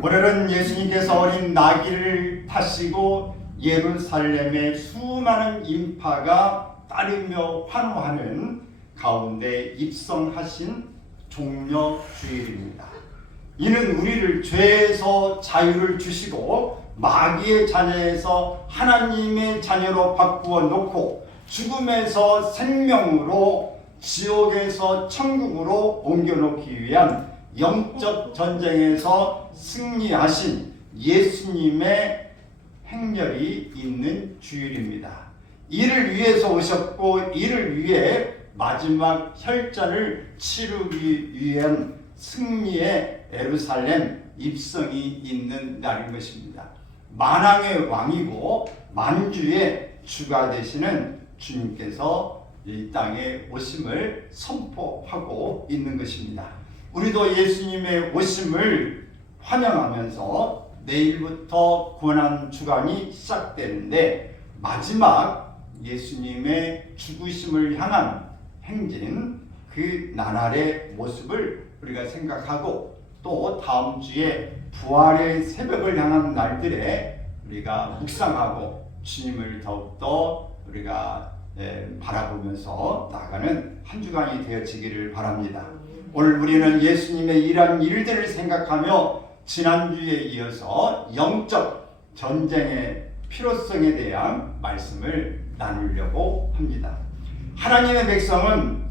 오늘은 예수님께서 어린 나귀를 타시고 예루살렘에 수많은 인파가 따르며 환호하는 가운데 입성하신 종려주일입니다. 이는 우리를 죄에서 자유를 주시고 마귀의 자녀에서 하나님의 자녀로 바꾸어 놓고 죽음에서 생명으로 지옥에서 천국으로 옮겨놓기 위한 영적 전쟁에서 승리하신 예수님의 행렬이 있는 주일입니다. 이를 위해서 오셨고 이를 위해 마지막 혈전을 치르기 위한 승리의 예루살렘 입성이 있는 날인 것입니다. 만왕의 왕이고 만주의 주가 되시는 주님께서 이 땅에 오심을 선포하고 있는 것입니다. 우리도 예수님의 오심을 환영하면서 내일부터 고난 주간이 시작되는데 마지막 예수님의 죽으심을 향한 행진 그 나날의 모습을 우리가 생각하고 또 다음 주에 부활의 새벽을 향한 날들에 우리가 묵상하고 주님을 더욱더 우리가 바라보면서 나아가는 한 주간이 되어지기를 바랍니다. 오늘 우리는 예수님의 일한 일들을 생각하며 지난주에 이어서 영적 전쟁의 필요성에 대한 말씀을 나누려고 합니다. 하나님의 백성은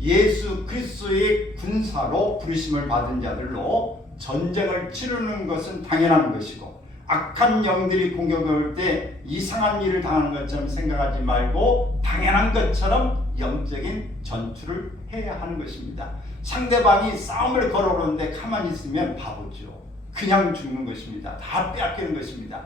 예수 그리스도의 군사로 부르심을 받은 자들로 전쟁을 치르는 것은 당연한 것이고 악한 영들이 공격을 올 때 이상한 일을 당하는 것처럼 생각하지 말고 당연한 것처럼 영적인 전투를 해야 하는 것입니다. 상대방이 싸움을 걸어오는데 가만히 있으면 바보죠. 그냥 죽는 것입니다. 다 빼앗기는 것입니다.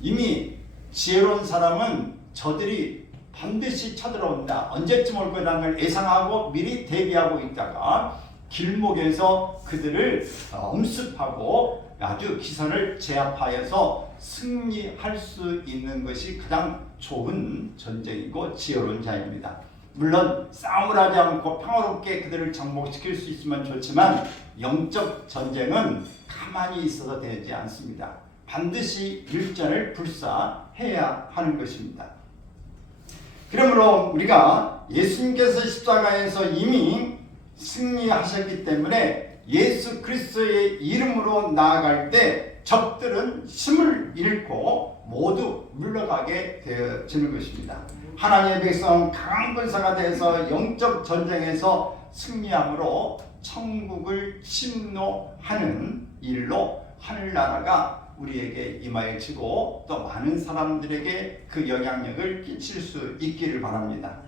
이미 지혜로운 사람은 저들이 반드시 쳐들어온다. 언제쯤 올 거라는 걸 예상하고 미리 대비하고 있다가 길목에서 그들을 엄습하고 아주 기선을 제압하여서 승리할 수 있는 것이 가장 좋은 전쟁이고 지혜로운 자입니다. 물론 싸움을 하지 않고 평화롭게 그들을 정복시킬 수 있으면 좋지만 영적 전쟁은 가만히 있어도 되지 않습니다. 반드시 일전을 불사해야 하는 것입니다. 그러므로 우리가 예수님께서 십자가에서 이미 승리하셨기 때문에 예수 그리스도의 이름으로 나아갈 때 적들은 힘을 잃고 모두 물러가게 되어지는 것입니다. 하나님의 백성 강한 군사가 되어서 영적 전쟁에서 승리함으로 천국을 침노하는 일로 하늘나라가 우리에게 임하여지고 또 많은 사람들에게 그 영향력을 끼칠 수 있기를 바랍니다.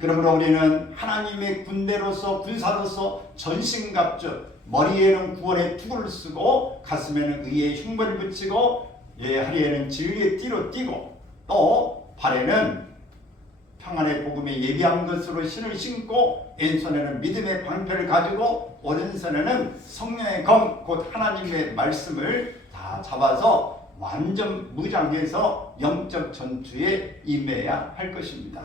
그러므로 우리는 하나님의 군대로서 군사로서 전신갑주 머리에는 구원의 투구를 쓰고 가슴에는 의의 흉벌을 붙이고 허리에는 진리의 띠로 띠고 또 발에는 평안의 복음에 예비한 것으로 신을 신고 왼손에는 믿음의 방패를 가지고 오른손에는 성령의 검 곧 하나님의 말씀을 다 잡아서 완전 무장해서 영적 전투에 임해야 할 것입니다.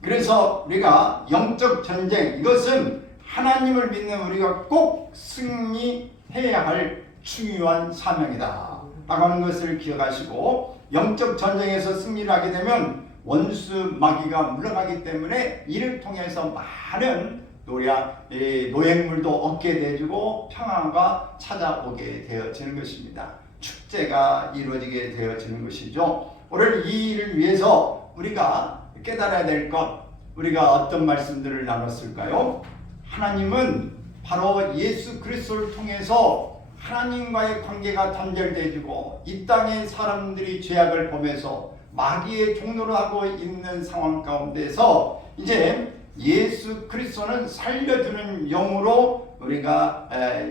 그래서 우리가 영적 전쟁 이것은 하나님을 믿는 우리가 꼭 승리해야 할 중요한 사명이다 라고 하는 것을 기억하시고 영적 전쟁에서 승리를 하게 되면 원수 마귀가 물러가기 때문에 이를 통해서 많은 노획물도 얻게 되어지고 평화가 찾아오게 되어지는 것입니다. 축제가 이루어지게 되어지는 것이죠. 오늘 이 일을 위해서 우리가 깨달아야 될 것, 우리가 어떤 말씀들을 나눴을까요? 하나님은 바로 예수 그리스도를 통해서 하나님과의 관계가 단절되어지고 이 땅의 사람들이 죄악을 범해서 마귀의 종노를 하고 있는 상황 가운데서 이제 예수 그리스도는 살려주는 영으로 우리가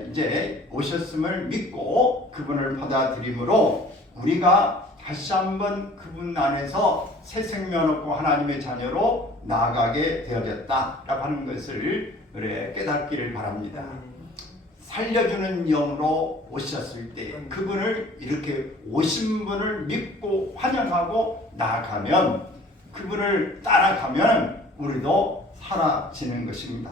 이제 오셨음을 믿고 그분을 받아들임으로 우리가 다시 한번 그분 안에서 새 생명 얻고 하나님의 자녀로 나아가게 되어졌다라고 하는 것을 우리 깨닫기를 바랍니다. 살려주는 영으로 오셨을 때 그분을 이렇게 오신 분을 믿고 환영하고 나아가면 그분을 따라가면 우리도 사라지는 것입니다.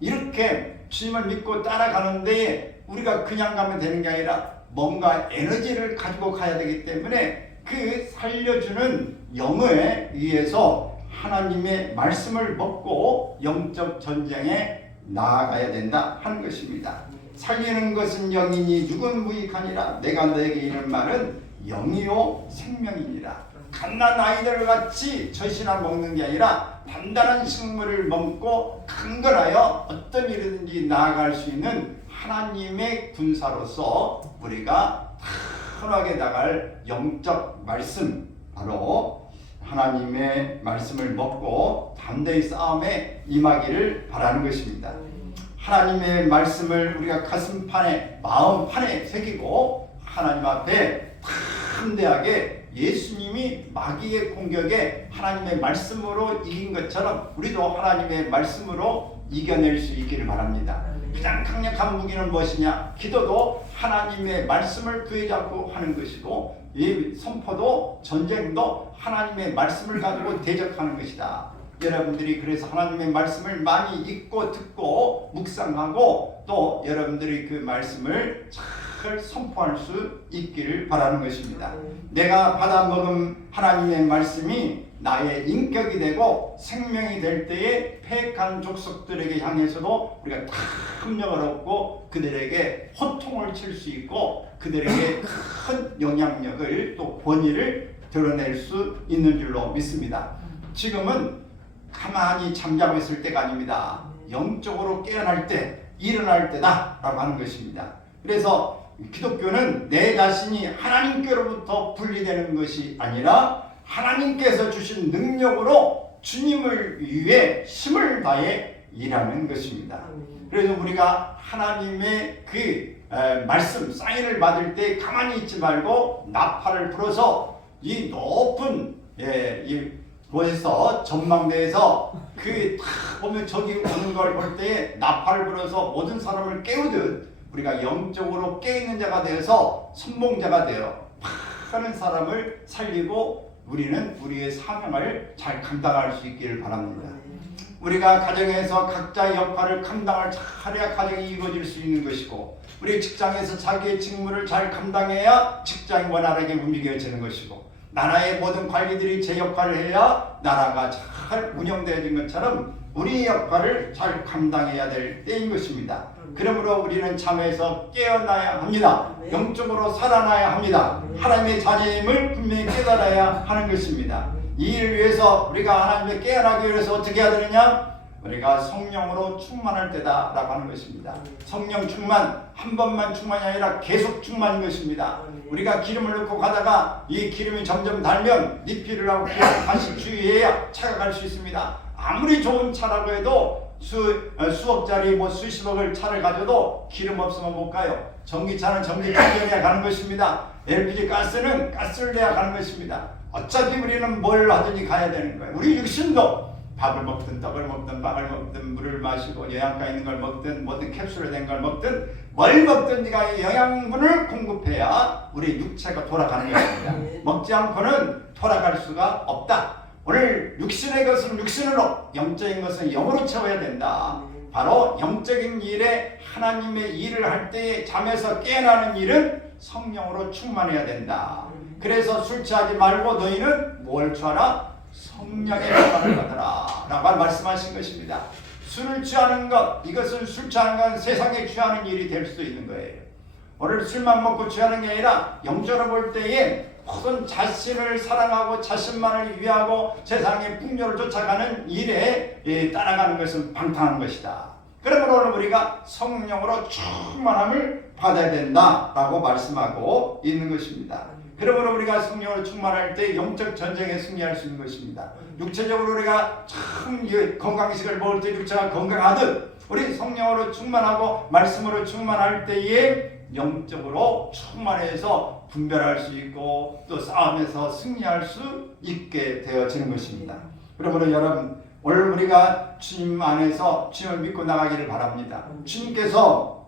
이렇게 주님을 믿고 따라가는데 우리가 그냥 가면 되는 게 아니라 뭔가 에너지를 가지고 가야 되기 때문에 그 살려주는 영에 의해서 하나님의 말씀을 먹고 영적 전쟁에 나아가야 된다 하는 것입니다. 살리는 것은 영이니 육은 무익하니라. 내가 너에게 이르는 말은 영이요 생명이니라. 갓난 아이들 같이 젖이나 먹는 게 아니라 단단한 식물을 먹고 강건하여 어떤 일이든지 나아갈 수 있는 하나님의 군사로서 우리가 탄하게 나갈 영적 말씀, 바로 하나님의 말씀을 먹고 담대히 싸움에 임하기를 바라는 것입니다. 하나님의 말씀을 우리가 가슴판에, 마음판에 새기고 하나님 앞에 담대하게 예수님이 마귀의 공격에 하나님의 말씀으로 이긴 것처럼 우리도 하나님의 말씀으로 이겨낼 수 있기를 바랍니다. 가장 강력한 무기는 무엇이냐? 기도도 하나님의 말씀을 부여잡고 하는 것이고, 이 선포도, 전쟁도 하나님의 말씀을 가지고 대적하는 것이다. 여러분들이 그래서 하나님의 말씀을 많이 읽고 듣고 묵상하고 또 여러분들이 그 말씀을 잘 선포할 수 있기를 바라는 것입니다. 내가 받아먹은 하나님의 말씀이 나의 인격이 되고 생명이 될 때에 패역한 족속들에게 향해서도 우리가 다 협력을 얻고 그들에게 호통을 칠 수 있고 그들에게 큰 영향력을 또 권위를 드러낼 수 있는 줄로 믿습니다. 지금은 가만히 잠자고 있을 때가 아닙니다. 영적으로 깨어날 때, 일어날 때다 라고 하는 것입니다. 그래서 기독교는 내 자신이 하나님께로부터 분리되는 것이 아니라 하나님께서 주신 능력으로 주님을 위해 힘을 다해 일하는 것입니다. 그래서 우리가 하나님의 그 말씀, 사인을 받을 때 가만히 있지 말고 나팔을 불어서 이 높은 이 곳에서 전망대에서 그 딱 보면 저기 오는 걸 볼 때에 나팔을 불어서 모든 사람을 깨우듯 우리가 영적으로 깨있는 자가 되어서 선봉자가 되어 하는 사람을 살리고 우리는 우리의 사명을 잘 감당할 수 있기를 바랍니다. 우리가 가정에서 각자의 역할을 감당을 잘해야 가정이 이루어질 수 있는 것이고, 우리 직장에서 자기의 직무를 잘 감당해야 직장이 원활하게 움직여지는 것이고, 나라의 모든 관리들이 제 역할을 해야 나라가 잘 운영되어진 것처럼 우리의 역할을 잘 감당해야 될 때인 것입니다. 그러므로 우리는 잠에서 깨어나야 합니다. 영적으로 살아나야 합니다. 하나님의 자녀임을 분명히 깨달아야 하는 것입니다. 이 일을 위해서 우리가 하나님의 깨어나기 위해서 어떻게 해야 되느냐? 우리가 성령으로 충만할 때다 라고 하는 것입니다. 성령 충만, 한 번만 충만이 아니라 계속 충만인 것입니다. 우리가 기름을 넣고 가다가 이 기름이 점점 달면 리필을 하고 다시 주의해야 차가 갈 수 있습니다. 아무리 좋은 차라고 해도 수억짜리 수십억을 차를 가져도 기름 없으면 못 가요. 전기차는 전기 충전해야 가는 것입니다. LPG 가스는 가스를 내야 가는 것입니다. 어차피 우리는 뭘 하든지 가야 되는 거예요. 우리 육신도 밥을 먹든 떡을 먹든 빵을 먹든 물을 마시고 영양가 있는 걸 먹든 뭐든 캡슐로 된 걸 먹든 뭘 먹든 네가 영양분을 공급해야 우리 육체가 돌아가는 것입니다. 먹지 않고는 돌아갈 수가 없다. 오늘 육신의 것은 육신으로, 영적인 것은 영으로 채워야 된다. 바로 영적인 일에 하나님의 일을 할 때에 잠에서 깨어나는 일은 성령으로 충만해야 된다. 그래서 술 취하지 말고 너희는 뭘 취하라? 성령의 충만을 받아라 라고 말씀하신 것입니다. 술을 취하는 것, 이것은 술 취하는 건 세상에 취하는 일이 될 수도 있는 거예요. 오늘 술만 먹고 취하는 게 아니라 영적으로 볼 때에 모든 자신을 사랑하고 자신만을 위하고 세상의 풍요를 쫓아가는 일에 따라가는 것은 방탕한 것이다. 그러므로 오늘 우리가 성령으로 충만함을 받아야 된다라고 말씀하고 있는 것입니다. 그러므로 우리가 성령으로 충만할 때 영적 전쟁에 승리할 수 있는 것입니다. 육체적으로 우리가 참 건강식을 먹을 때 육체가 건강하듯 우리 성령으로 충만하고 말씀으로 충만할 때에 영적으로 충만해서 분별할 수 있고 또 싸움에서 승리할 수 있게 되어지는 것입니다. 그러므로 여러분, 오늘 우리가 주님 안에서 주님을 믿고 나가기를 바랍니다. 주님께서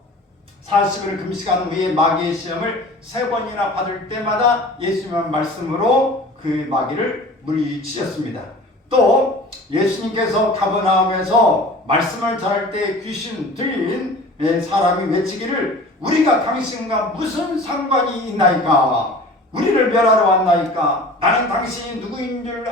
40일 금식한 후에 마귀의 시험을 3번이나 받을 때마다 예수님의 말씀으로 그 마귀를 물리치셨습니다. 또 예수님께서 가버나움에서 말씀을 전할 때 귀신 들린 사람이 외치기를 우리가 당신과 무슨 상관이 있나이까? 우리를 멸하러 왔나이까? 나는 당신이 누구인 줄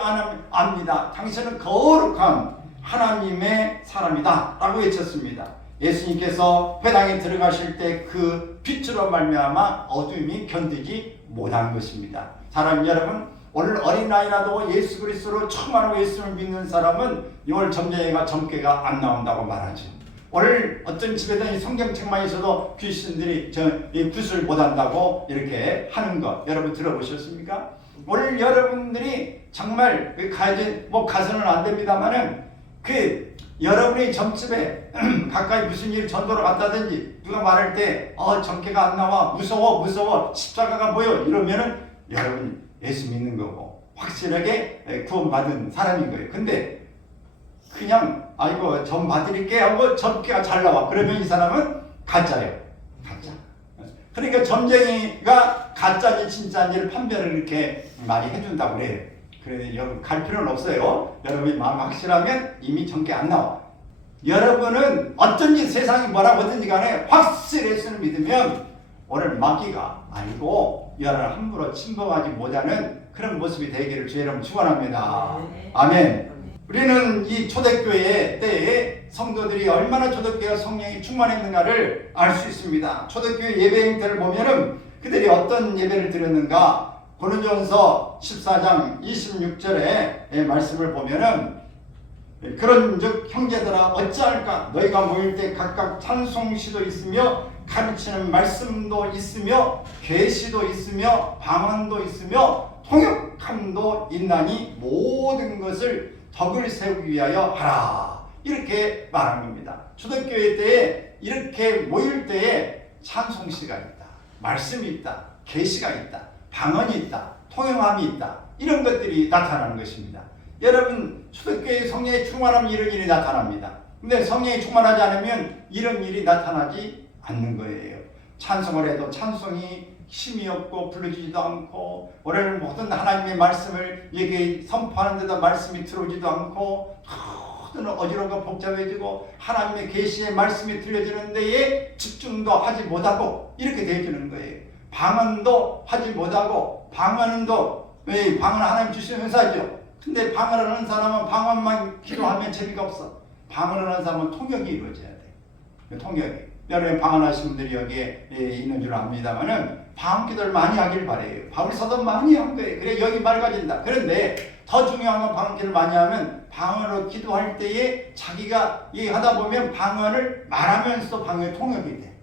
압니다. 당신은 거룩한 하나님의 사람이다 라고 외쳤습니다. 예수님께서 회당에 들어가실 때 그 빛으로 말미암아 어둠이 견디지 못한 것입니다. 사랑하는 여러분, 오늘 어린아이라도 예수 그리스도로 처음 알고 예수를 믿는 사람은 6월 점쟁이가 점괘가 안 나온다고 말하지. 오늘 어떤 집에든 성경책만 있어도 귀신들이 이 굿을 못한다고 이렇게 하는 것 여러분 들어보셨습니까? 오늘 여러분들이 정말 가서는 안 됩니다만은 여러분의 점집에 가까이 무슨 일 전도를 갔다든지 누가 말할 때 점괘가 안 나와 무서워 십자가가 보여 이러면은 여러분 예수 믿는 거고 확실하게 구원받은 사람인 거예요. 근데 그냥 아이고 점 봐드릴게 하고 점괘가 잘 나와 그러면 이 사람은 가짜예요. 가짜. 그러니까 점쟁이가 가짜인지 진짜인지를 판별을 이렇게 많이 해준다고 그래요. 그래서 여러분 갈 필요는 없어요. 여러분이 마음 확실하면 이미 점괘 안 나와. 여러분은 어쩐지 세상이 뭐라고 하든지 간에 확실히 예수를 믿으면 오늘 마귀가 아니고 여러분 함부로 침범하지 못하는 그런 모습이 되기를 주의 이름으로 축원합니다. 아멘. 우리는 이 초대교회 때에 성도들이 얼마나 초대교회 성령이 충만했는가를 알 수 있습니다. 초대교회 예배 행태를 보면은 그들이 어떤 예배를 드렸는가? 고린도전서 14장 26절의 말씀을 보면은 그런즉 형제들아 어찌할까? 너희가 모일 때 각각 찬송시도 있으며 가르치는 말씀도 있으며 계시도 있으며 방언도 있으며 통역함도 있나니 모든 것을 덕을 세우기 위하여 하라. 이렇게 말한 겁니다. 초대교회 때에 이렇게 모일 때에 찬송시가 있다. 말씀이 있다. 계시가 있다. 방언이 있다. 통역함이 있다. 이런 것들이 나타나는 것입니다. 여러분 초대교회 성령의 충만하면 이런 일이 나타납니다. 근데 성령이 충만하지 않으면 이런 일이 나타나지 않는 거예요. 찬송을 해도 찬송이 힘이 없고 부르지도 않고 오늘 모든 하나님의 말씀을 얘기 선포하는 데다 말씀이 들어오지도 않고 모든 어지럽고 복잡해지고 하나님의 계시의 말씀이 들려지는 데에 집중도 하지 못하고 이렇게 되어지는 거예요. 방언도 하지 못하고 방언도 방언 하나님 주시는 은사죠. 근데 방언을 하는 사람은 방언만 기도하면 재미가 없어. 방언을 하는 사람은 통역이 이루어져야 돼. 통역이. 여러분 방언하신 분들이 여기에 있는 줄 압니다만은 방언 기도를 많이 하길 바래요. 바울서도 많이 한 거예요. 그래 여기 맑아진다. 그런데 더 중요한 건 방언 기도를 많이 하면 방언으로 기도할 때에 자기가 하다 보면 방언을 말하면서 방언의 통역이 돼.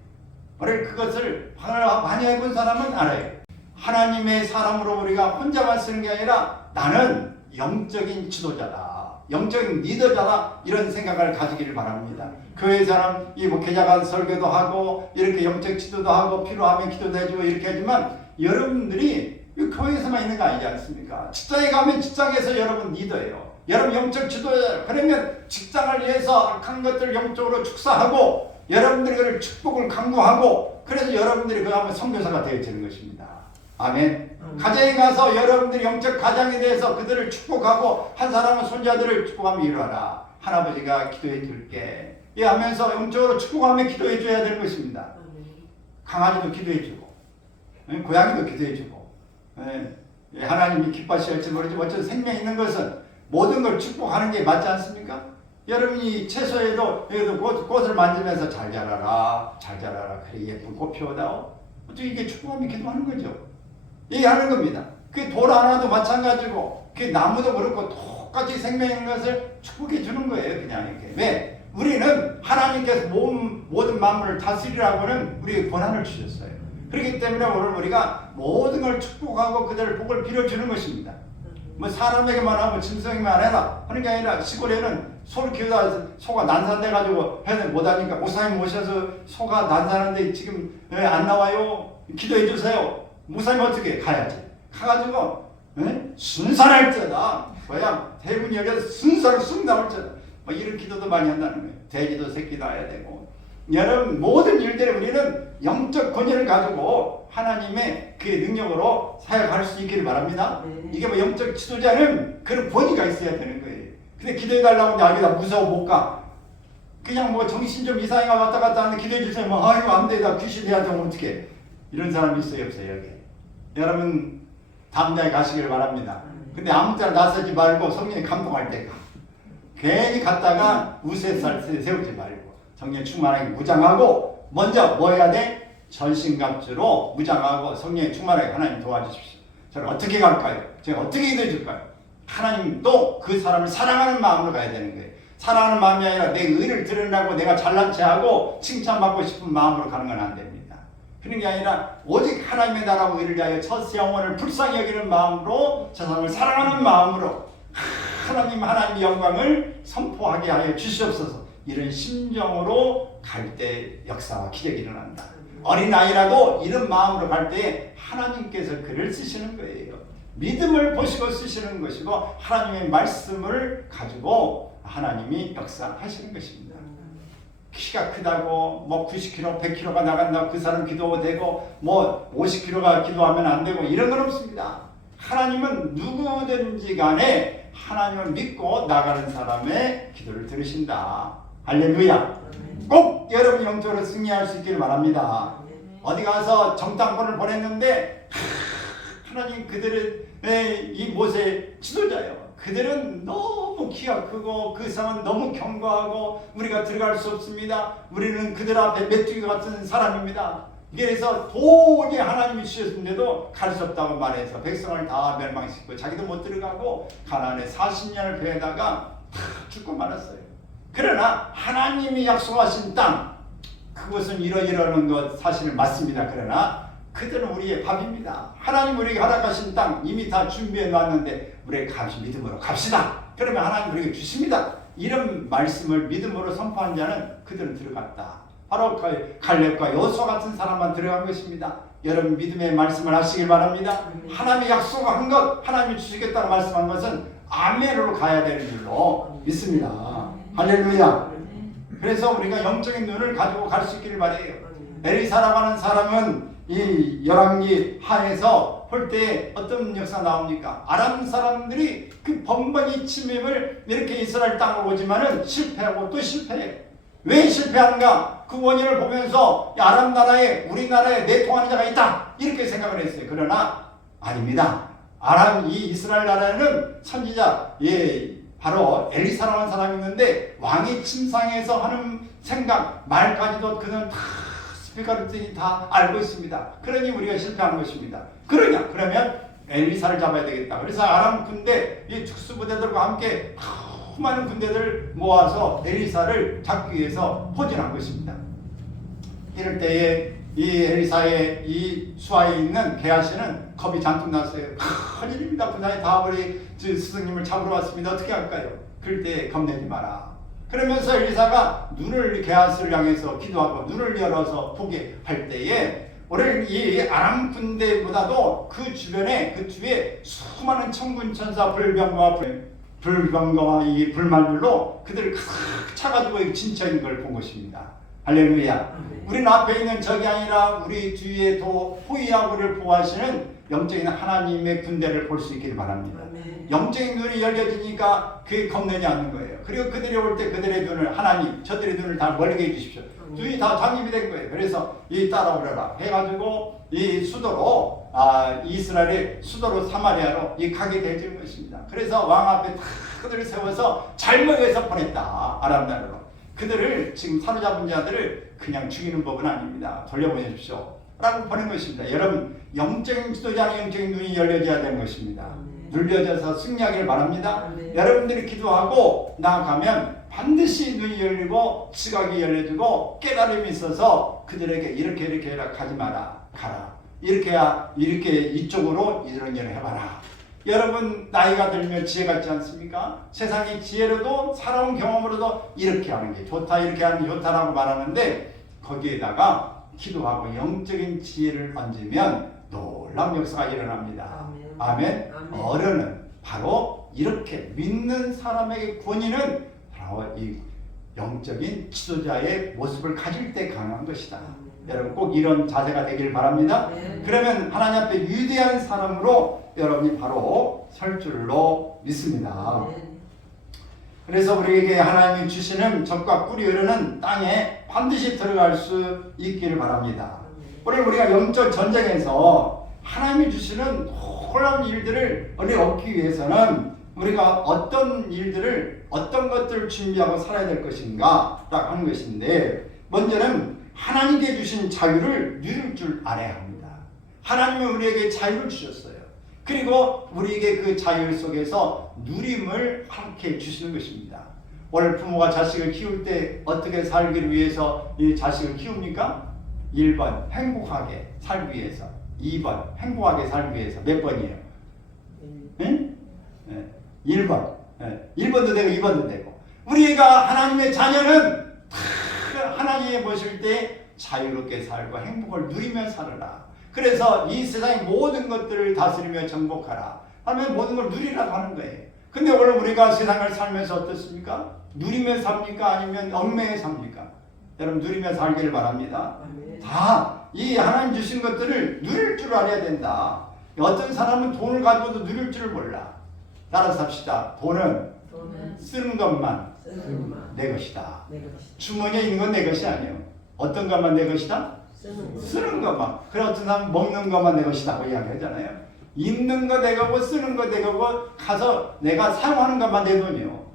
그것을 방언을 많이 해본 사람은 알아요. 하나님의 사람으로 우리가 혼자만 쓰는 게 아니라 나는 영적인 지도자다. 영적인 리더자다. 이런 생각을 가지기를 바랍니다. 교회 사람 목회자가 설교도 하고 이렇게 영적 지도도 하고 필요하면 기도도 해주고 이렇게 하지만 여러분들이 교회에서만 있는 거 아니지 않습니까? 직장에 가면 직장에서 여러분 리더예요. 여러분 영적 지도자. 그러면 직장을 위해서 악한 것들 영적으로 축사하고 여러분들이 그걸 축복을 강구하고 그래서 여러분들이 그 다음에 선교사가 되어지는 것입니다. 아멘. 가정에 가서 여러분들이 영적 가장에 대해서 그들을 축복하고 한 사람은 손자들을 축복하며 이루어라. 할아버지가 기도해 줄게. 하면서 영적으로 축복하며 기도해 줘야 될 것입니다. 강아지도 기도해 주고 고양이도 기도해 주고 하나님이 기뻐하실지 모르지만 어쨌든 생명 있는 것은 모든 걸 축복하는 게 맞지 않습니까? 여러분이 채소에도 꽃을 만지면서 잘 자라라 그래 예쁜 꽃 피워다오. 어떻게 이게 축복하며 기도하는 거죠. 얘기하는 겁니다. 그 돌 하나도 마찬가지고 그 나무도 그렇고 똑같이 생명 있는 것을 축복해 주는 거예요. 그냥 이렇게. 왜? 우리는 하나님께서 모든 만물을 다스리라고는 우리에게 권한을 주셨어요. 그렇기 때문에 오늘 우리가 모든 걸 축복하고 그들을 복을 빌어주는 것입니다. 사람에게만 하고 짐승에게만 해라 하는 게 아니라 시골에는 소를 키우다 소가 난산돼가지고 해는 못하니까 목사님 모셔서 소가 난산하는데 지금 안 나와요. 기도해 주세요. 목사님 어떻게 가야지. 가가지고 순산할지어다. 대문 열려서 순산을 쑥 나올지어다. 이런 기도도 많이 한다는 거예요. 돼지도 새끼도 해야 되고. 여러분 모든 일들에 우리는 영적 권위를 가지고 하나님의 그 능력으로 사역할 수 있기를 바랍니다. 이게 영적 지도자는 그런 권위가 있어야 되는 거예요. 근데 기도해달라고 하는데 나 무서워 못 가. 그냥 뭐 정신 좀 이상해가 왔다 갔다 하는 기도해 주세요. 뭐 아이고 안 돼, 나 귀신 해야 되면 어떡해. 이런 사람 있어요 없어요 여기? 여러분 담대하게 가시길 바랍니다. 근데 아무 때나 나서지 말고 성령이 감동할 때 가. 괜히 갔다가 우세살 세우지 말고 성령 충만하게 무장하고 먼저 뭐 해야 돼? 전신갑주로 무장하고 성령에 충만하게 하나님 도와주십시오. 저는 어떻게 갈까요? 제가 어떻게 기도해 줄까요? 하나님도 그 사람을 사랑하는 마음으로 가야 되는 거예요. 사랑하는 마음이 아니라 내 의를 드러내고 내가 잘난 체하고 칭찬받고 싶은 마음으로 가는 건 안 됩니다. 그런 게 아니라 오직 하나님의 나라와 의를 위하여 첫 영혼을 불쌍히 여기는 마음으로 저 사람을 사랑하는 마음으로 하나님의 영광을 선포하게 하여 주시옵소서. 이런 심정으로 갈 때 역사와 기적이 일어난다. 어린아이라도 이런 마음으로 갈 때 하나님께서 글을 쓰시는 거예요. 믿음을 보시고 쓰시는 것이고 하나님의 말씀을 가지고 하나님이 역사하시는 것입니다. 키가 크다고 뭐 90kg, 100kg가 나간다고 그 사람 기도 되고 뭐 50kg가 기도하면 안 되고 이런 건 없습니다. 하나님은 누구든지 간에 하나님을 믿고 나가는 사람의 기도를 들으신다. 할렐루야. 꼭 여러분 영적으로 승리할 수 있기를 바랍니다. 어디 가서 정탐꾼을 보냈는데 하나님 그들의 이 모세 지도자예요. 그들은 너무 키가 크고 그 상은 너무 견고하고 우리가 들어갈 수 없습니다. 우리는 그들 앞에 메뚜기 같은 사람입니다. 그래서 도저히 하나님이 주셨는데도 갈 수 없다고 말해서 백성을 다 멸망시키고 자기도 못 들어가고 가나안에 40년을 배에다가 죽고 말았어요. 그러나 하나님이 약속하신 땅 그것은 이러이러는 것 사실은 맞습니다. 그러나 그들은 우리의 밥입니다. 하나님 우리에게 허락하신 땅 이미 다 준비해 놨는데 우리의 믿음으로 갑시다. 그러면 하나님 우리에게 주십니다. 이런 말씀을 믿음으로 선포한 자는 그들은 들어갔다. 바로 갈렙과 여호수아 같은 사람만 들어간 것입니다. 여러분 믿음의 말씀을 하시길 바랍니다. 하나님이 약속한 것 하나님이 주시겠다고 말씀한 것은 아멘으로 가야 되는 줄로 믿습니다. 할렐루야. 그래서 우리가 영적인 눈을 가지고 갈 수 있기를 바라요. 엘리사라고 하는 사람은 이 열왕기 하에서 볼 때 어떤 역사 나옵니까? 아람 사람들이 그 번번이 침입을 이렇게 이스라엘 땅으로 오지만은 실패하고 또 실패해요. 왜 실패하는가? 그 원인을 보면서 아람 나라에 우리나라에 내통하는 자가 있다 이렇게 생각을 했어요. 그러나 아닙니다. 이 이스라엘 나라에는 선지자 바로 엘리사라는 사람이 있는데 왕이 침상에서 하는 생각 말까지도 그는 다 스피커를 다 알고 있습니다. 그러니 우리가 실패하는 것입니다. 그러면 엘리사를 잡아야 되겠다. 그래서 아람 군대 이 특수부대들과 함께 많은 군대들을 모아서 엘리사를 잡기 위해서 포진한 것입니다. 이럴 때에 이 엘리사의 이 수하에 있는 게하시는 겁이 잔뜩 났어요. 큰일입니다. 군사에 다 우리 스승님을 잡으러 왔습니다. 어떻게 할까요? 그럴 때 겁내지 마라. 그러면서 엘리사가 눈을 게하스를 향해서 기도하고 눈을 열어서 보게 할 때에 오늘 이 아람 군대보다도 그 주변에 그 뒤에 수많은 천군 천사 불병거와 이 불말들로 그들을 칵 차가지고 진처인 걸 본 것입니다. 할렐루야. 우리는 앞에 있는 적이 아니라 우리 뒤에 호위하고 우리를 보호하시는 영적인 하나님의 군대를 볼 수 있기를 바랍니다. 영적인 눈이 열려지니까 그게 겁내지 않는 거예요. 그리고 그들이 올 때 그들의 눈을 하나님 저들의 눈을 다 멀게 해주십시오. 눈이 다 장립이 된 거예요. 그래서 이 따라오려라 해가지고 이 수도로 이스라엘의 수도로 사마리아로 이 가게 되는 것입니다. 그래서 왕 앞에 다 그들을 세워서 잘못해서 보냈다. 아람 나라로. 그들을 지금 사로잡은 자들을 그냥 죽이는 법은 아닙니다. 돌려보내십시오. 라고 보낸 것입니다. 여러분 영적인 지도자는 영적인 눈이 열려져야 되는 것입니다. 눌려져서 승리하기를 바랍니다. 여러분들이 기도하고 나아가면 반드시 눈이 열리고 지각이 열려지고 깨달음이 있어서 그들에게 이렇게 해라 가지 마라 가라 이렇게 이쪽으로 이런 일을 해봐라. 여러분 나이가 들면 지혜 같지 않습니까? 세상의 지혜로도 살아온 경험으로도 이렇게 하는 게 좋다 이렇게 하는 게 좋다라고 말하는데 거기에다가 기도하고 영적인 지혜를 얹으면 놀라운 역사가 일어납니다. 아멘. 어른은 바로 이렇게 믿는 사람에게 권위는 바로 이 영적인 지도자의 모습을 가질 때 가능한 것이다. 여러분 꼭 이런 자세가 되길 바랍니다. 그러면 하나님 앞에 위대한 사람으로 여러분이 바로 설 줄로 믿습니다. 그래서 우리에게 하나님이 주시는 젖과 꿀이 흐르는 땅에 반드시 들어갈 수 있기를 바랍니다. 오늘 우리가 영적 전쟁에서 하나님이 주시는 놀라운 일들을 얻기 위해서는 우리가 어떤 일들을 어떤 것들을 준비하고 살아야 될 것인가 딱 하는 것인데, 먼저는 하나님께 주신 자유를 누릴 줄 알아야 합니다. 하나님은 우리에게 자유를 주셨어요. 그리고 우리에게 그 자유 속에서 누림을 함께 주시는 것입니다. 오늘 부모가 자식을 키울 때 어떻게 살기를 위해서 이 자식을 키웁니까? 1번 행복하게 살기 위해서, 2번 행복하게 살기 위해서. 몇 번이에요? 응? 1번. 1번도 되고 2번도 되고. 우리가 하나님의 자녀는 하나님이 보실 때 자유롭게 살고 행복을 누리며 살아라. 그래서 이 세상의 모든 것들을 다스리며 정복하라 하면 모든 걸 누리라고 하는 거예요. 근데 오늘 우리가 세상을 살면서 어떻습니까? 누리며 삽니까? 아니면 얽매여 삽니까? 여러분, 누리며 살기를 바랍니다. 다 이 하나님 주신 것들을 누릴 줄 알아야 된다. 어떤 사람은 돈을 가지고도 누릴 줄을 몰라. 따라서 합시다. 돈은 쓰는 것만 내 것이다. 주머니에 있는 건 내 것이 아니에요. 어떤 것만 내 것이다? 쓰는 것만. 그래, 어떤 사람은 먹는 것만 내 것이다 이야기하잖아요. 있는 거 내 거고 쓰는 거 내 거고 가서 내가 사용하는 것만 내 돈이요.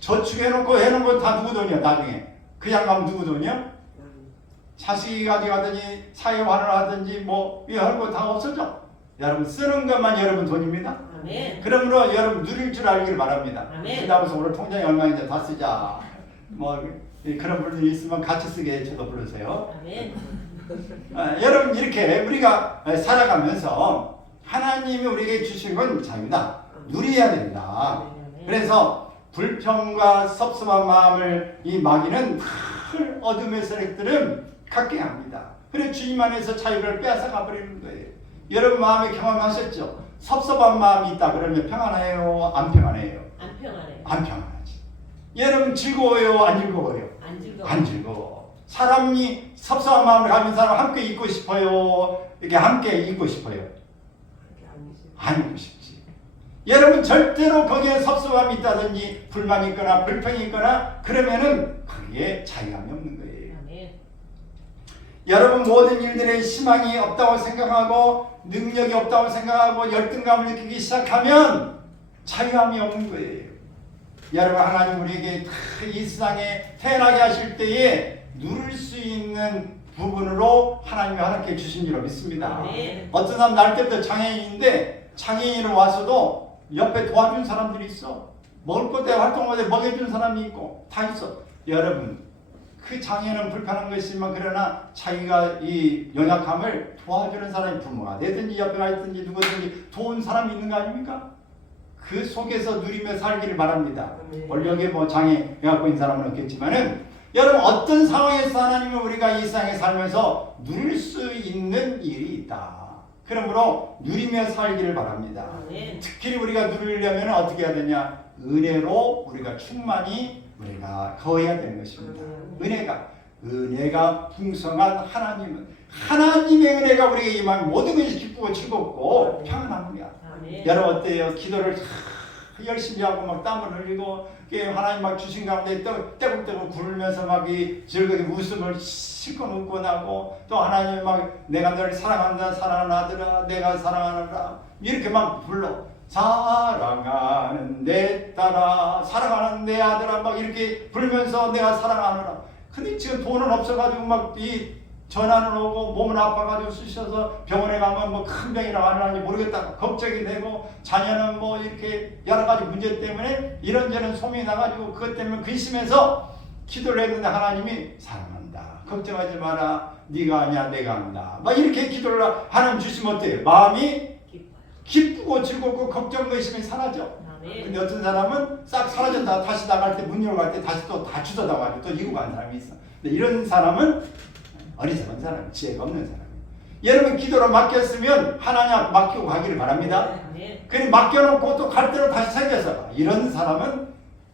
저축해놓고 해놓은 거 다 누구 돈이야 나중에. 그냥 가면 누구 돈이야? 자식이 가져가든지 사회화를 하든지 뭐 이런 거 다 없어져. 여러분, 쓰는 것만 여러분 돈입니다. 아멘. 그러므로 여러분 누릴 줄 알기를 바랍니다. 아멘. 그다음에 오늘 통장에 얼마인지 다 쓰자. 뭐 그런 분들이 있으면 같이 쓰게 저도 부르세요. 아멘. 여러분, 이렇게 우리가 살아가면서 하나님이 우리에게 주신 건 자유다. 누려야 된다. 그래서 불평과 섭섭한 마음을 이 마귀는 큰 어둠의 세력들은 갖게 합니다. 그래서 주님 안에서 자유를 빼앗아가 버리는 거예요. 여러분 마음에 경험하셨죠? 섭섭한 마음이 있다 그러면 평안해요? 안 평안해요? 안 평안해요. 안 평안하지. 여러분 즐거워요? 안 즐거워요? 안 즐거워. 안 즐거워. 사람이 섭섭한 마음을 가진 사람 함께 있고 싶어요? 이렇게 함께 있고 싶어요? 안 있고 싶지. 여러분 절대로 거기에 섭섭함이 있다든지 불만이 있거나 불평이 있거나 그러면은 거기에 자유함이 없는 거예요. 여러분 모든 일들에 희망이 없다고 생각하고 능력이 없다고 생각하고 열등감을 느끼기 시작하면 자유함이 없는 거예요. 여러분, 하나님 우리에게 이 세상에 태어나게 하실 때에 누릴 수 있는 부분으로 하나님이 허락해 주신 줄로 믿습니다. 어떤 사람 날 때부터 장애인인데 장애인으로 와서도 옆에 도와준 사람들이 있어. 먹을 것에 활동하는데 먹여준 사람이 있고 다 있어. 여러분, 그 장애는 불편한 것이지만 그러나 자기가 이 연약함을 도와주는 사람이 부모가 되든지 옆에 가 있든지 누구든지 도운 사람이 있는 거 아닙니까? 그 속에서 누리며 살기를 바랍니다. 원래 여기 뭐 장애 갖고 있는 사람은 없겠지만은 여러분 어떤 상황에서 하나님은 우리가 이 세상에 살면서 누릴 수 있는 일이 있다. 그러므로 누리며 살기를 바랍니다. 특히 우리가 누리려면 어떻게 해야 되냐? 은혜로 우리가 충만히 우리가 거해야 되는 것입니다. 은혜가 풍성한 하나님의 은혜가 우리에게 임하면 모든 것이 기쁘고 즐겁고 평안합니다. 여러분 어때요? 기도를 열심히 하고 막 땀을 흘리고 하나님 막 주신 가운데 떼굴떼굴 굴면서 막 즐겁게 웃음을 실컷 웃고 나고 또 하나님 막 내가 널 사랑한다 사랑하는 아들아 내가 사랑하노라 이렇게 막 불러. 사랑하는 내 딸아 사랑하는 내 아들아 막 이렇게 부르면서 내가 사랑하노라. 근데 지금 돈은 없어가지고 막 이 전화는 오고 몸은 아파가지고 쑤셔서 병원에 가면 뭐 큰 병이라고 하는지 모르겠다 걱정이 되고 자녀는 뭐 이렇게 여러 가지 문제 때문에 이런저런 소문이 나가지고 그것 때문에 근심해서 기도를 했는데 하나님이 사랑한다 걱정하지 마라 네가 아니야 내가 한다 막 이렇게 기도를 하나님 주시면 어때요? 마음이 기쁘고 즐겁고 걱정 의심이 사라져. 근데 어떤 사람은 싹 사라졌다가 다시 나갈 때 문 열고 갈 때 다시 또 다 주워다가지고 또 이고 가는 사람이 있어. 근데 이런 사람은 어리석은 사람, 지혜가 없는 사람이에요. 여러분 기도로 맡겼으면 하나님 맡기고 가기를 바랍니다. 그냥 맡겨놓고 또 갈 대로 다시 생겨서 이런 사람은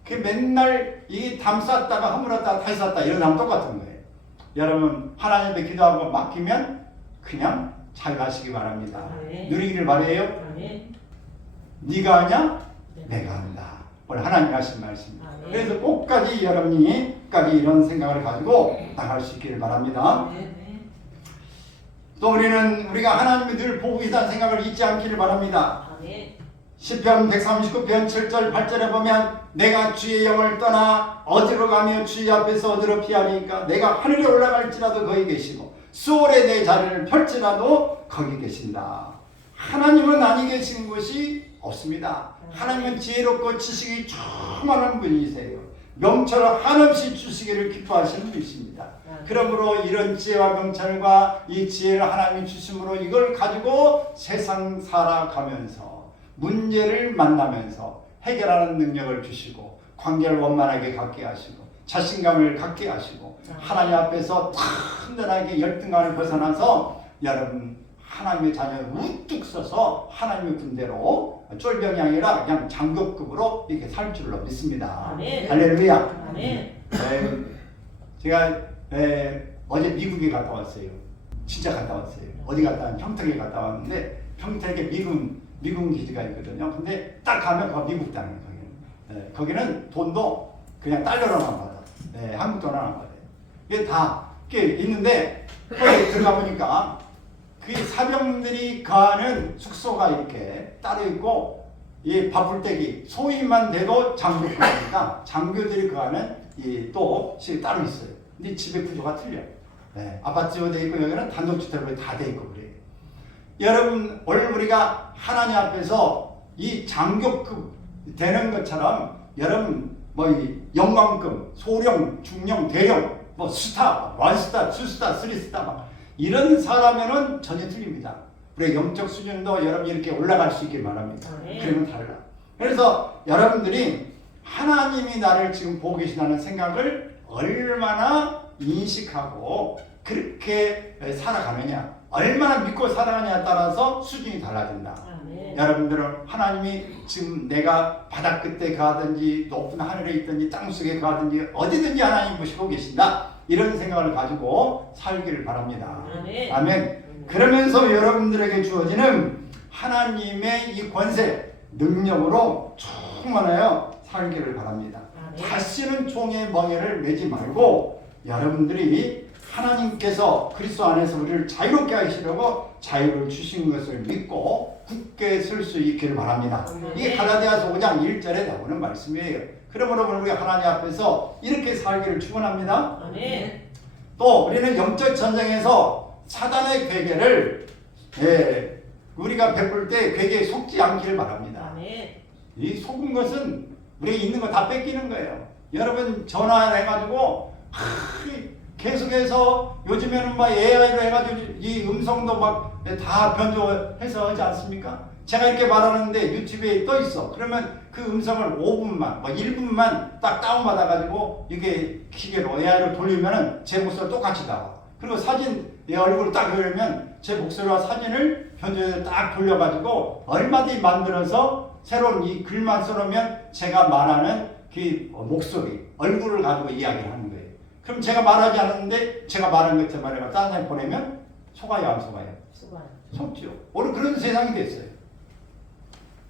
그 맨날 이 담 쌌다가 허물었다가 다시 쌌다 이런 사람 똑같은 거예요. 여러분 하나님께 기도하고 맡기면 그냥 잘 가시기 바랍니다. 누리기를 바라요. 네가 하냐? 내가 한다. 오늘 하나님 하신 말씀입니다. 아멘. 그래서 꼭까지 여러분이 끝까지 이런 생각을 가지고 나갈 수 있기를 바랍니다. 또 우리가 하나님을 늘 보고 있다는 생각을 잊지 않기를 바랍니다. 아멘. 시편 139편 7절 8절에 보면 내가 주의 영을 떠나 어디로 가며 주의 앞에서 어디로 피하리까 내가 하늘에 올라갈지라도 거기 계시고 수월에 내 자리를 펼지라도 거기 계신다. 하나님은 아니 계신 곳이 없습니다. 하나님은 지혜롭고 지식이 충만한 분이세요. 명철을 한없이 주시기를 기뻐하시는 분이십니다. 그러므로 이런 지혜와 명철과 이 지혜를 하나님이 주심으로 이걸 가지고 세상 살아가면서 문제를 만나면서 해결하는 능력을 주시고 관계를 원만하게 갖게 하시고 자신감을 갖게 하시고 하나님 앞에서 든든하게 열등감을 벗어나서 여러분 하나님의 자녀를 우뚝 서서 하나님의 군대로 쫄병이 아니라 그냥 장교급으로 이렇게 살 줄로 믿습니다. 아멘. 할렐루야. 아멘. 제가 어제 미국에 갔다 왔어요. 진짜 갔다 왔어요. 어디 갔다 왔냐면 평택에 갔다 왔는데 평택에 미군 기지가 있거든요. 근데 딱 가면 거기 미국 땅이에요. 거기는 돈도 그냥 달러로만 받아. 한국 돈 안 받아요. 이게 다 있는데 거기 들어가 보니까 그 사병들이 거하는 숙소가 이렇게 따로 있고 이 밥풀떼기 소위만 돼도 장교급이니까 장교들이 거하는 또 따로 있어요. 근데 집의 구조가 틀려요. 아파트로 돼 있고 여기는 단독주택으로 다 돼 있고 그래요. 여러분 오늘 우리가 하나님 앞에서 이 장교급 되는 것처럼 여러분 이 영광급, 소령, 중령, 대령, 스타, 원스타, 투스타, 쓰리스타 막 이런 사람에는 전혀 틀립니다. 우리의 영적 수준도 여러분이 이렇게 올라갈 수 있길 바랍니다. 그러면 달라. 그래서 여러분들이 하나님이 나를 지금 보고 계시다는 생각을 얼마나 인식하고 그렇게 살아가느냐, 얼마나 믿고 살아가느냐에 따라서 수준이 달라진다. 여러분들은 하나님이 지금 내가 바닥 끝에 가든지 높은 하늘에 있든지 땅속에 가든지 어디든지 하나님 보시고 계신다. 이런 생각을 가지고 살기를 바랍니다. 아멘. 그러면서 여러분들에게 주어지는 하나님의 이 권세, 능력으로 충만하여 살기를 바랍니다. 다시는 종의 멍에를 매지 말고 여러분들이 하나님께서 그리스도 안에서 우리를 자유롭게 하시려고 자유를 주신 것을 믿고 굳게 설 수 있기를 바랍니다. 이게 갈라디아서 5장 1절에 나오는 말씀이에요. 그러므로 우리 하나님 앞에서 이렇게 살기를 축원합니다. 또 우리는 영적 전쟁에서 사단의 괴계를 우리가 베풀 때 괴계에 속지 않기를 바랍니다. 이 속은 것은 우리가 있는 거 다 뺏기는 거예요. 여러분 전화해가지고 계속해서 요즘에는 AI로 해가지고 이 음성도 막 다 변조해서 하지 않습니까? 제가 이렇게 말하는데 유튜브에 떠 있어. 그러면 그 음성을 5분만, 1분만 딱 다운받아가지고 이게 기계로 AI로 돌리면은 제 목소리 똑같이 나와. 그리고 사진 내 얼굴 딱 그리면 제 목소리와 사진을 변조해서 딱 돌려가지고 얼마든지 만들어서 새로운 이 글만 써놓으면 제가 말하는 그 목소리, 얼굴을 가지고 이야기를 하는 거예요. 그럼 제가 말하지 않았는데 제가 말한 것처럼 말해가 다른 사람이 보내면 속아요, 안 속아요? 속죠. 오늘 그런 세상이 됐어요.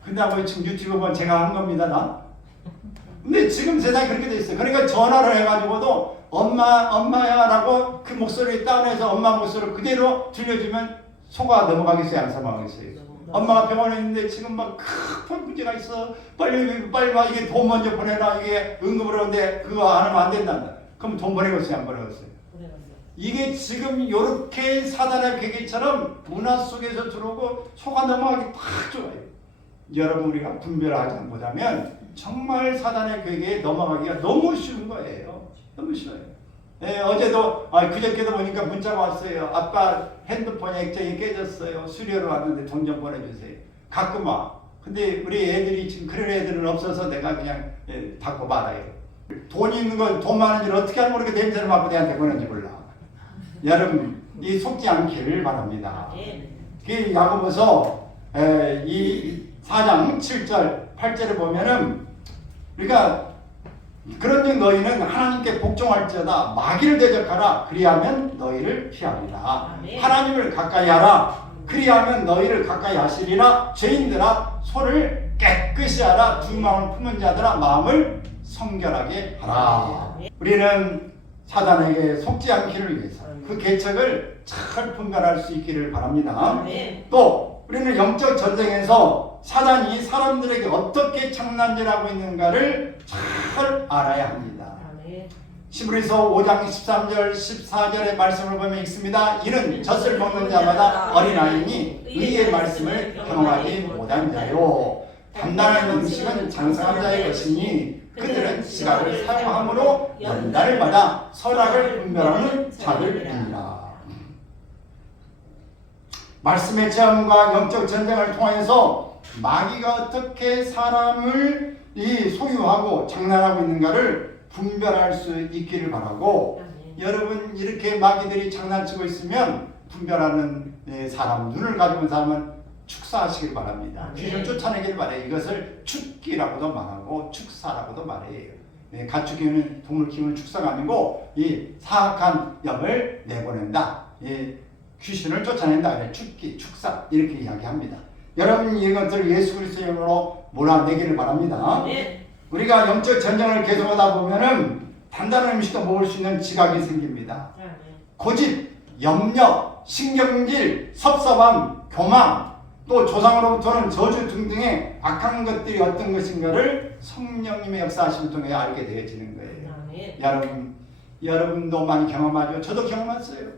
근데 지금 유튜브 보면 제가 한 겁니다, 나. 근데 지금 세상이 그렇게 됐어요. 그러니까 전화를 해가지고도 엄마야라고 그 목소리 다운해서 엄마 목소리를 그대로 들려주면 속아 넘어가겠어요, 안 넘어가겠어요? 엄마가 병원에 있는데 지금 막 큰 문제가 있어. 빨리 와 이게 돈 먼저 보내라. 이게 응급을 하는데 그거 안 하면 안 된단다. 그럼 돈 보내겠어요, 안 보내겠어요? 이게 지금 이렇게 사단의 괴계처럼 문화 속에서 들어오고 속아 넘어가기 딱 좋아요. 여러분 우리가 분별하지 못하면 정말 사단의 괴계에 넘어가기가 너무 쉬운 거예요. 너무 쉬워요. 어제도 그저께도 보니까 문자가 왔어요. 아빠 핸드폰 액정이 깨졌어요. 수리하러 왔는데 돈 좀 보내주세요. 가끔 와. 근데 우리 애들이 지금 그런 애들은 없어서 내가 그냥 받고 말아요. 돈 있는 건 돈 많은 줄 어떻게 하면 그렇게 냄새를 맡고 내한테 보낸지 몰라. 여러분 이 속지 않기를 바랍니다. 그 야고보서 이 4장 7절 8절에 보면은 그러니까 그런즉 너희는 하나님께 복종할지어다 마귀를 대적하라 그리하면 너희를 피하리라. 하나님을 가까이 하라. 그리하면 너희를 가까이 하시리라. 죄인들아 손을 깨끗이 하라. 두 마음을 품은 자들아 마음을 성결하게 하라. 우리는 사단에게 속지 않기를 위해서 그 계책을 잘 분별할 수 있기를 바랍니다. 또 우리는 영적 전쟁에서 사단이 사람들에게 어떻게 장난질하고 있는가를 잘 알아야 합니다. 히브리서 5장 13절 14절의 말씀을 보면 있습니다. 이는 젖을 먹는 자마다 어린아이니 의의 말씀을 경험하지 못한 자요. 단단한 음식은 장성한 자의 것이니 그들은 시각을 사용함으로 연단을 받아 선악을 분별하는 자들이니라. 말씀의 체험과 영적 전쟁을 통해서 마귀가 어떻게 사람을 소유하고 장난하고 있는가를 분별할 수 있기를 바라고, 여러분 이렇게 마귀들이 장난치고 있으면 분별하는 사람, 눈을 가지고 있는 사람은 축사하시길 바랍니다. 귀신을 쫓아내기를 바래요. 이것을 축기라고도 말하고 축사라고도 말해요. 가축 키우는 동물 키우는 축사가 아니고 이 사악한 영을 내보낸다. 귀신을 쫓아낸다. 축기, 축사 이렇게 이야기합니다. 여러분 이것들을 예수 그리스도의 이름으로 몰아내기를 바랍니다. 우리가 영적 전쟁을 계속하다 보면은 단단한 음식도 먹을 수 있는 지각이 생깁니다. 고집, 염려, 신경질, 섭섭함, 교만, 또 조상으로부터는 저주 등등의 악한 것들이 어떤 것인가를 성령님의 역사하심을 통해 알게 되어지는 거예요. 여러분도 많이 경험하죠. 저도 경험했어요.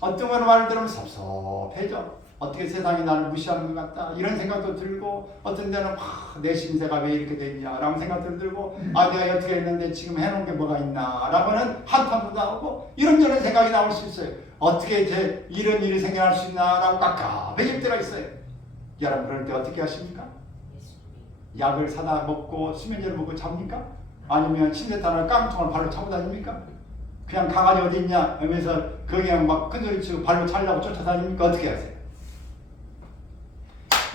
어떤 거는 말을 들으면 섭섭해져. 어떻게 세상이 나를 무시하는 것 같다 이런 생각도 들고, 어떤 데는 내 신세가 왜 이렇게 됐냐 라는 생각도 들고, 내가 어떻게 했는데 지금 해놓은 게 뭐가 있나 라고는 한탄도 나오고 이런저런 생각이 나올 수 있어요. 어떻게 이제 이런 일이 생겨날 수 있나 라고 깝깝해질 때가 있어요. 여러분 그럴 때 어떻게 하십니까? 약을 사다 먹고 수면제를 먹고 잡니까? 아니면 침대타나 깡통을 발로 차고 다닙니까? 그냥 강아지 어디 있냐 하면서 그냥 막 큰소리치고 발로 차려고 쫓아다닙니까? 어떻게 하세요?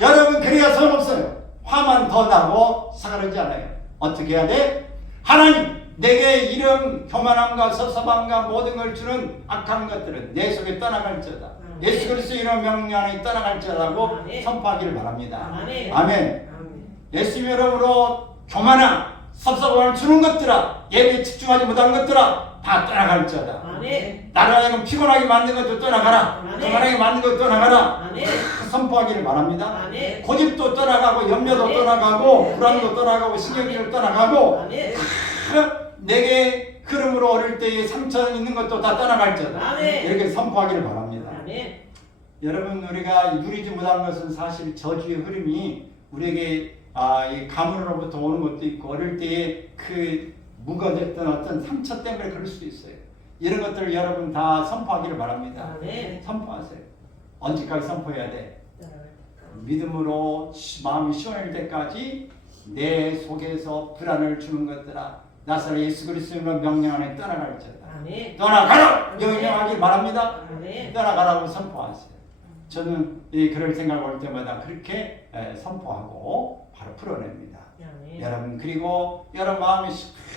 여러분 그래야 소용없어요. 화만 더 나고 사가르지 않아요. 어떻게 해야 돼? 하나님 내게 이런 교만함과 섭섭함과 모든 걸 주는 악한 것들은 내 속에 떠나갈지어다. 예수 그리스도 이런 명령 안에 떠나갈지어다라고 선포하기를 바랍니다. 아멘. 예수 이름으로 교만함, 섭섭함을 주는 것들아, 예배에 집중하지 못한 것들아 다 떠나갈지어다. 나를 하여금 피곤하게 만든 것도 떠나가라. 교만하게 만든 것도 떠나가라. 선포하기를 바랍니다. 고집도 떠나가고 염려도 떠나가고 불안도 떠나가고 신경질도 떠나가고 내게 흐름으로 어릴 때에 상처 있는 것도 다 떠나갈지어다. 이렇게 선포하기를 바랍니다. 여러분 우리가 누리지 못한 것은 사실 저주의 흐름이 우리에게 이 가문으로부터 오는 것도 있고, 어릴 때에 그 묵어졌던 어떤 상처 때문에 그럴 수도 있어요. 이런 것들을 여러분 다 선포하기를 바랍니다. 선포하세요. 언제까지 선포해야 돼? 믿음으로 마음이 시원할 때까지 내 속에서 불안을 주는 것들아 나사렛 예수 그리스도의 명령 안에 떠나갈지어다. 떠나가라! 명령하기 바랍니다. 떠나가라고 선포하세요. 저는 그럴 생각 올 때마다 그렇게 선포하고 바로 풀어냅니다. 여러분 그리고 여러분 마음이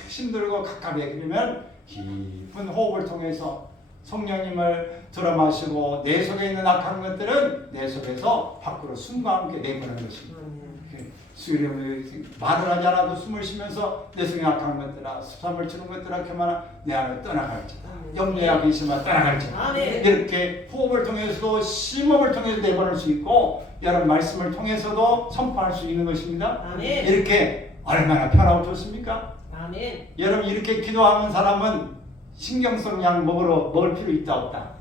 힘들고 갑갑해 그러면 깊은 호흡을 통해서 성령님을 들어 마시고 내 속에 있는 악한 것들은 내 속에서 밖으로 숨과 함께 내보내는 것입니다. 말을 하지 않아도 숨을 쉬면서 내 속에 악한 것들아 습함을 주는 것들아 교만아 내 안에 떠나갈지다. 염려야 근심아 떠나갈지다. 이렇게 호흡을 통해서도 심호흡을 통해서 내보낼 수 있고 여러분 말씀을 통해서도 선포할 수 있는 것입니다. 이렇게 얼마나 편하고 좋습니까? 여러분 이렇게 기도하는 사람은 신경성 약 먹을 필요 있다 없다?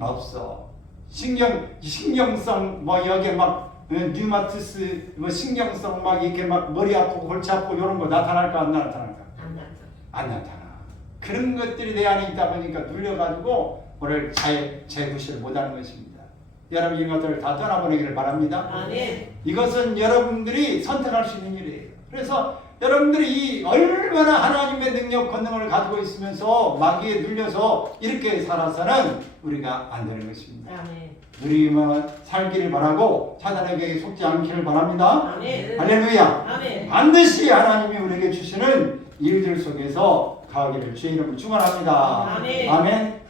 없어. 신경성 여기에 막 류마티스 신경성 막 이렇게 막 머리 아프고 골치 아프고 이런 거 나타날까 안 나타날까? 안 나타나. 그런 것들이 내 안에 있다 보니까 눌려가지고 오늘 재구실을 못하는 것입니다. 여러분 이것들을 다 떠나보내기를 바랍니다. 이것은 여러분들이 선택할 수 있는 일이에요. 그래서 여러분들이 얼마나 하나님의 능력 권능을 가지고 있으면서 마귀에 눌려서 이렇게 살아서는 우리가 안 되는 것입니다. 누리면 살기를 바라고 사단에게 속지 않기를 바랍니다. 할렐루야. 반드시 하나님이 우리에게 주시는 일들 속에서 가기를 주의 이름으로 축원합니다. 아멘.